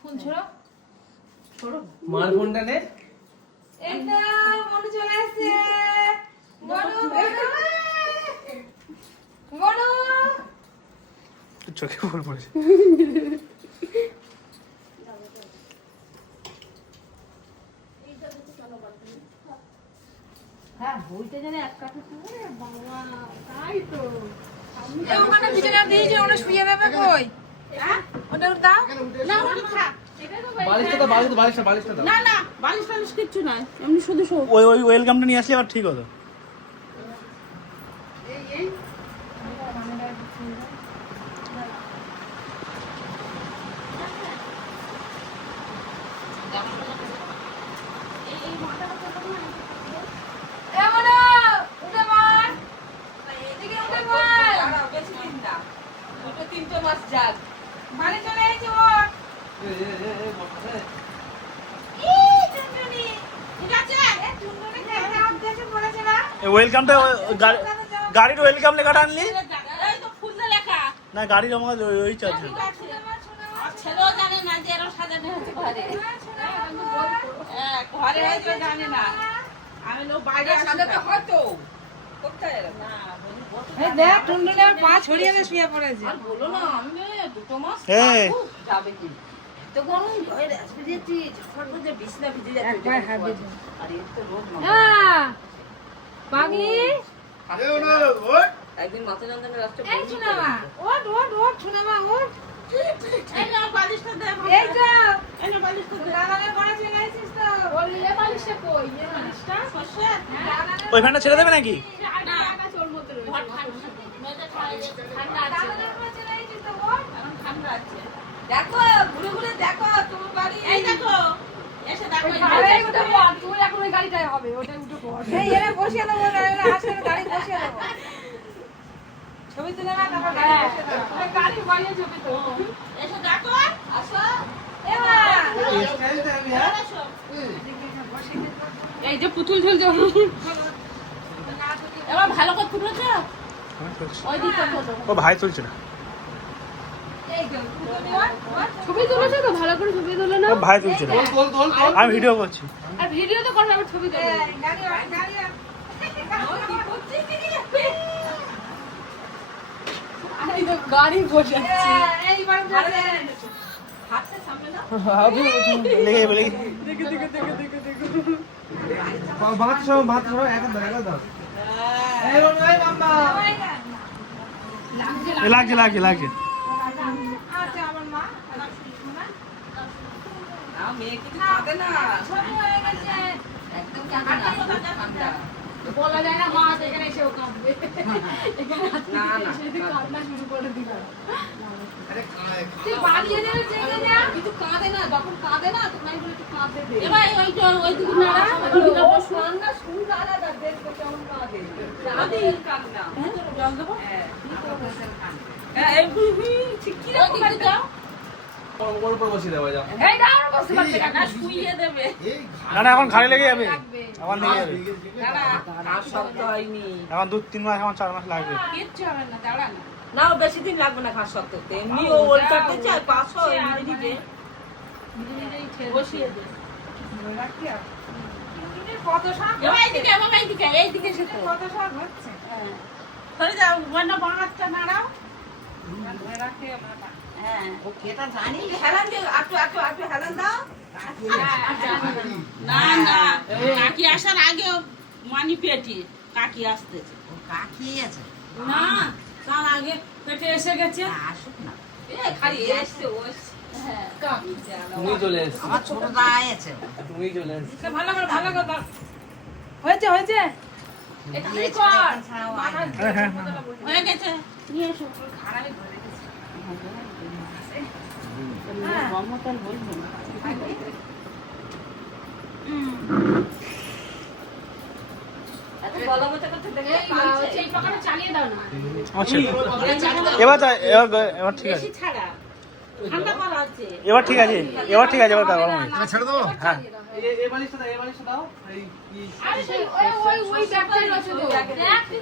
Phone ছোড়ো ছোড়ো মার ফোনটা নে। এই তো মনু চলে আসছে। মনু মনু চোখে ফুল পড়েছে। হ্যাঁ বইতে জানে এক কাঠে শুয়ে বাবা তাই তো এই ওখানে বিছানা দিয়েছে ওটা শুয়ে দেবে কই হ্যাঁ ওটা দাও না ওটা খা বালিশটা দাও, বালিশটা দাও। না না বালিশ টালিশ কিচ্ছু নাই এমনি শুধু শো ওই ওয়েলকামটা নিয়ে আসলে আবার ঠিক হতো। এই ওয়েলকামটা গাড়ির ওয়েলকাম লেখাটা আনলি না? গাড়ির আমার ওই চার্জ ছেলেও জানে না যে এরকম সাজানো হচ্ছে ঘরে ঘরে হয়তো জানে না আমি লোক বাইরে সাজাতে হয়তো দেখ টুনটুনি পা ছড়িয়ে শুয়ে পড়েছে আর বলো না আমি দুটো মাস যাবে কি তো গরম হয়ে আসবে যেটি ঝড় যে বিছনা ভিজে যাচ্ছে একবার হাতে আর এর তো রোদ না হ্যাঁ পাগলি একদিন মাথা যন্ত্রণা রাস্তা এই শোনাবা ওট শোনাবা ওট এই না বালিশটা দে এই তো এই না বালিশটা দে দাদারে বড় চলে আইছিস তো বললি এ বালিশটা কই এ বালিশটা সরষে ওই ফ্যানটা ছেড়ে দেবে নাকি? না আকাশ ওর মতো রয়েছে মেয়েটা ঠান্ডা আছে দাদারে বড় চলে আইছিস তো ওট এখন ঠান্ডা আছে দেখো ঘুরে ঘুরে দেখো তোমার বাড়ি এই দেখো এসে দেখো এই ওটা পড় তুই এখন ওই গাড়িটাই হবে ওটা উঠে পড় এই এনে বসিয়ে দেবো আসলে গাড়ি বসিয়ে দেবো ছবি তুলে না তারপর গাড়ি বসিয়ে দেবো তুমি গাড়ি বাড়িয়ে ছবি তো এসে দেখো আসো এমা এই স্টাইলটা আমি হ্যাঁ এই যে পুতুল ঝুলছে এবার ভালো করে তুলেছো ওই দিকটা ফটো ও ভাই তুলছে না, ছবি তুলেছো তো ভালো করে ছবি তুলে না ও ভাই তুলছে না, তোল আমি ভিডিও করছি। আর ভিডিও তো করবে আবার ছবি তুলে গাড়ি বসাচ্ছি এইবার হাতটা সামনে না লেগে ভাত সব এক দাও। এই রোন ভাই মাম্মা লাগছে। আচ্ছা আমার মা মেয়ে কি কাঁদে না ছোট হয়ে গেছে একদম কাঁদা বলা যায় না মা এখানে এসেও কাঁদবে এখানে না সেটা কান্না শুরু করে দিল আরে তুই বাড়িয়ে দেবে জেগে যা কিন্তু কাঁদে না যখন কাঁদে না তোমায় বলে একটু কাঁদতে দে এবার ওই দিকে নাড়া ওই শুন না শুন আলাদা দেখো কেমন কাঁদে কাঁদে কান্না জল দেবো হ্যাঁ এই ঠিক কি রকম যাও ওর উপর বসিয়ে দেবো যাও। এই দাও বসে পারবে না শুইয়ে দেবে না এখন খালি লেগে যাবে, আমার লেগে যাবে দাঁড়া আর শব্দ হয়নি এখন 2-3 মাস, এখন 4 মাস লাগবে। কিচ্ছু হবে না দাঁড়া না না বেশি দিন লাগবে না ঘাস শক্ততে এমনি ও ওলটাতে চাই 500 এমনি দিবে বসিয়ে দে কত শাক এইদিকে এসে কত শাক হচ্ছে সরে যাও বন্যা বাঁচটা নাড়াও রাখে আমরা হ্যাঁ ও কেটা জানি হেলান দিয়ে আটু হেলান দাও না না কাকি আসার আগে মানি পেটি কাকি আসতেছে ও কাকি আছে না তার আগে পেটে এসে গেছে আসুক না এ খালি এসছে ও হ্যাঁ কাকি তুমি চলে এসেছো, আমার ছোট দাই আছে তুমি চলে এসেছো। ভালো করে হয়েছে এটা কি কর হয়ে গেছে নিয়ে এসো খারাপই ধরে গেছে মমতাল বলবো এই পাকাটা চালিয়ে দাও না আচ্ছা এবার ঠিক আছে, ছাড়া ঠান্ডা করা আছে এবার ঠিক আছে, এবার গরম হয়েছে। ছেড়ে দেবো। হ্যাঁ এই বালিশটা দাও, এই বালিশটা দাও। এই কি আরে ওই ব্যাগটাই রয়েছে তো দেখ তুই